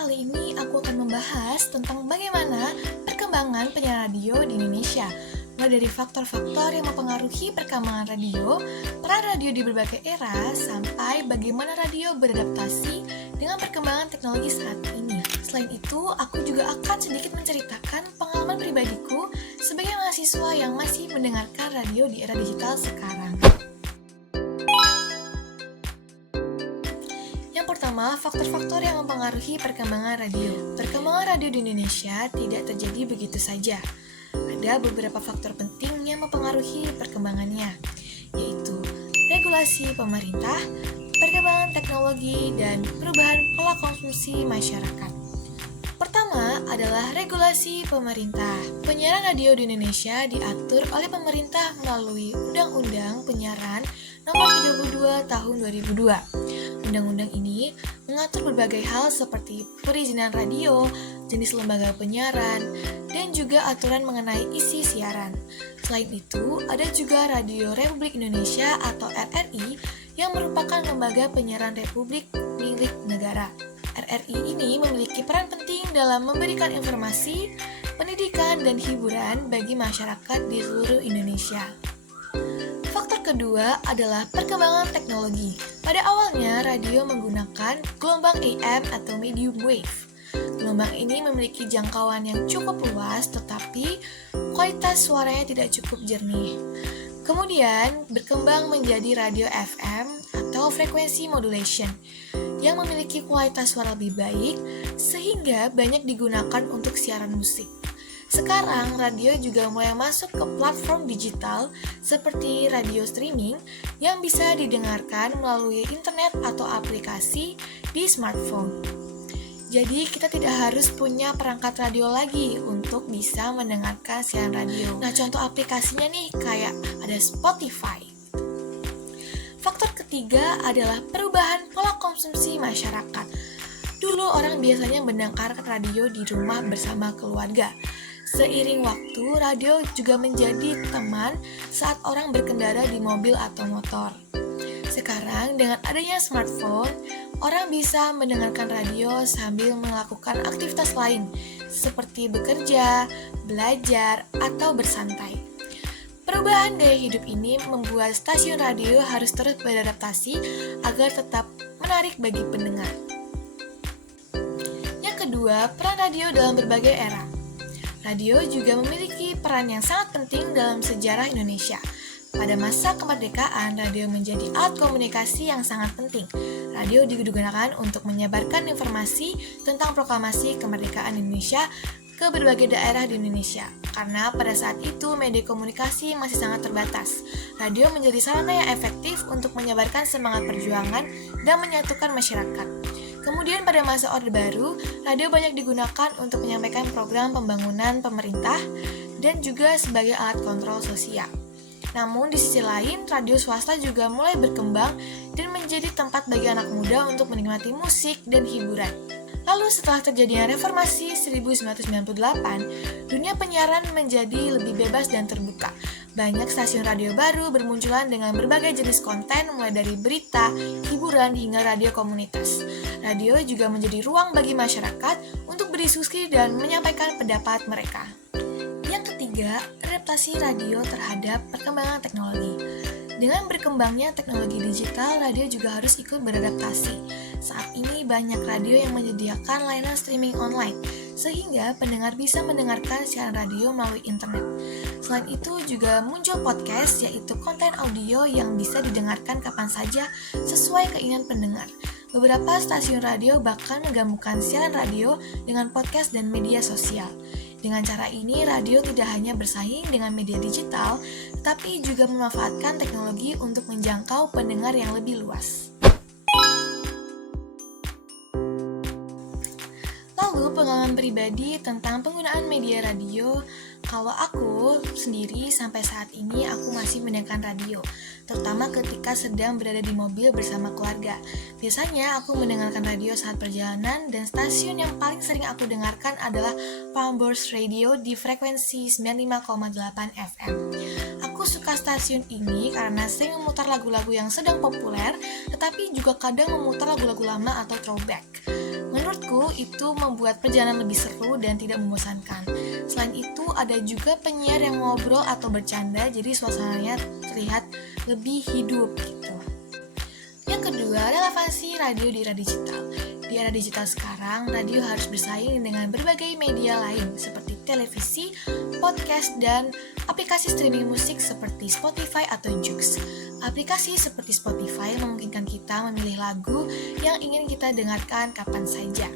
kali ini aku akan membahas tentang bagaimana perkembangan penyiaran radio di Indonesia. Mulai dari faktor-faktor yang mempengaruhi perkembangan radio, peran radio di berbagai era, sampai bagaimana radio beradaptasi dengan perkembangan teknologi saat ini. Selain itu, aku juga akan sedikit menceritakan pengalaman pribadiku sebagai mahasiswa yang masih mendengarkan radio di era digital sekarang. Yang pertama, faktor-faktor yang mempengaruhi perkembangan radio. Perkembangan radio di Indonesia tidak terjadi begitu saja. Ada beberapa faktor penting yang mempengaruhi perkembangannya, yaitu regulasi pemerintah, perkembangan teknologi, dan perubahan pola konsumsi masyarakat. Pertama adalah regulasi pemerintah. Penyiaran radio di Indonesia diatur oleh pemerintah melalui Undang-Undang Penyiaran Nomor 32 Tahun 2002. Undang-undang ini mengatur berbagai hal seperti perizinan radio, jenis lembaga penyiaran, dan juga aturan mengenai isi siaran. Selain itu, ada juga Radio Republik Indonesia atau RRI yang merupakan lembaga penyiaran republik milik negara. RRI ini memiliki peran penting dalam memberikan informasi, pendidikan, dan hiburan bagi masyarakat di seluruh Indonesia. Faktor kedua adalah perkembangan teknologi. Pada awalnya, radio menggunakan gelombang AM atau medium wave. Gelombang ini memiliki jangkauan yang cukup luas, tetapi kualitas suaranya tidak cukup jernih. Kemudian, berkembang menjadi radio FM atau frequency modulation yang memiliki kualitas suara lebih baik, sehingga banyak digunakan untuk siaran musik. Sekarang, radio juga mulai masuk ke platform digital seperti radio streaming yang bisa didengarkan melalui internet atau aplikasi di smartphone. Jadi, kita tidak harus punya perangkat radio lagi untuk bisa mendengarkan siaran radio. Nah, contoh aplikasinya nih kayak ada Spotify. Faktor ketiga adalah perubahan pola konsumsi masyarakat. Dulu orang biasanya mendengarkan radio di rumah bersama keluarga. Seiring waktu, radio juga menjadi teman saat orang berkendara di mobil atau motor. Sekarang, dengan adanya smartphone, orang bisa mendengarkan radio sambil melakukan aktivitas lain, seperti bekerja, belajar, atau bersantai. Perubahan gaya hidup ini membuat stasiun radio harus terus beradaptasi agar tetap menarik bagi pendengar. Yang kedua, peran radio dalam berbagai era. Radio juga memiliki peran yang sangat penting dalam sejarah Indonesia. Pada masa kemerdekaan, radio menjadi alat komunikasi yang sangat penting. Radio digunakan untuk menyebarkan informasi tentang proklamasi kemerdekaan Indonesia ke berbagai daerah di Indonesia. Karena pada saat itu media komunikasi masih sangat terbatas. Radio menjadi sarana yang efektif untuk menyebarkan semangat perjuangan dan menyatukan masyarakat. Kemudian pada masa Orde Baru, radio banyak digunakan untuk menyampaikan program pembangunan pemerintah dan juga sebagai alat kontrol sosial. Namun di sisi lain, radio swasta juga mulai berkembang dan menjadi tempat bagi anak muda untuk menikmati musik dan hiburan. Lalu setelah terjadinya reformasi 1998, dunia penyiaran menjadi lebih bebas dan terbuka. Banyak stasiun radio baru bermunculan dengan berbagai jenis konten mulai dari berita, hiburan, hingga radio komunitas. Radio juga menjadi ruang bagi masyarakat untuk berdiskusi dan menyampaikan pendapat mereka. Yang ketiga, adaptasi radio terhadap perkembangan teknologi. Dengan berkembangnya teknologi digital, radio juga harus ikut beradaptasi. Saat ini banyak radio yang menyediakan layanan streaming online, sehingga pendengar bisa mendengarkan siaran radio melalui internet. Selain itu juga muncul podcast, yaitu konten audio yang bisa didengarkan kapan saja sesuai keinginan pendengar. Beberapa stasiun radio bahkan menggabungkan siaran radio dengan podcast dan media sosial. Dengan cara ini, radio tidak hanya bersaing dengan media digital, tetapi juga memanfaatkan teknologi untuk menjangkau pendengar yang lebih luas. Lalu, pengalaman pribadi tentang penggunaan media radio. Kalau aku sendiri sampai saat ini aku masih mendengarkan radio, terutama ketika sedang berada di mobil bersama keluarga. Biasanya aku mendengarkan radio saat perjalanan dan stasiun yang paling sering aku dengarkan adalah Prambors Radio di frekuensi 95,8 FM. Aku suka stasiun ini karena sering memutar lagu-lagu yang sedang populer, tetapi juga kadang memutar lagu-lagu lama atau throwback. Menurutku itu membuat perjalanan lebih seru dan tidak membosankan. Selain itu ada juga penyiar yang ngobrol atau bercanda, jadi suasananya terlihat lebih hidup gitu. Yang kedua, relevansi radio di era digital. Di era digital sekarang, radio harus bersaing dengan berbagai media lain seperti televisi, podcast, dan aplikasi streaming musik seperti Spotify atau Joox. Aplikasi seperti Spotify memungkinkan kita memilih lagu yang ingin kita dengarkan kapan saja.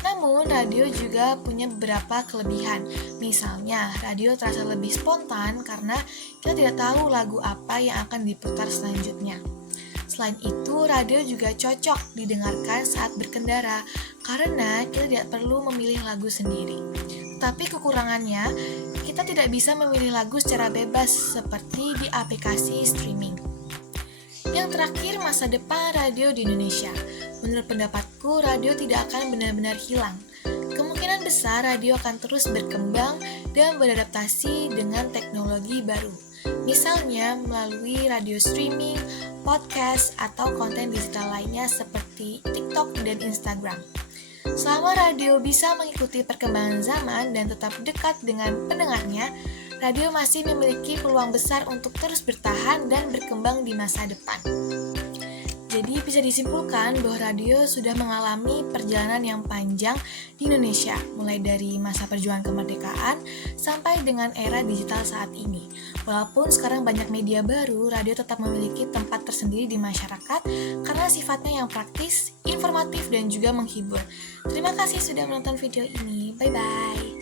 Namun, radio juga punya beberapa kelebihan. Misalnya, radio terasa lebih spontan karena kita tidak tahu lagu apa yang akan diputar selanjutnya. Selain itu, radio juga cocok didengarkan saat berkendara karena kita tidak perlu memilih lagu sendiri. Tapi kekurangannya, kita tidak bisa memilih lagu secara bebas seperti di aplikasi streaming. Yang terakhir, masa depan radio di Indonesia. Menurut pendapatku, radio tidak akan benar-benar hilang. Kemungkinan besar radio akan terus berkembang dan beradaptasi dengan teknologi baru. Misalnya melalui radio streaming, podcast, atau konten digital lainnya seperti TikTok dan Instagram. Selama radio bisa mengikuti perkembangan zaman dan tetap dekat dengan pendengarnya, radio masih memiliki peluang besar untuk terus bertahan dan berkembang di masa depan. Jadi bisa disimpulkan bahwa radio sudah mengalami perjalanan yang panjang di Indonesia, mulai dari masa perjuangan kemerdekaan sampai dengan era digital saat ini. Walaupun sekarang banyak media baru, radio tetap memiliki tempat tersendiri di masyarakat karena sifatnya yang praktis, informatif, dan juga menghibur. Terima kasih sudah menonton video ini. Bye-bye.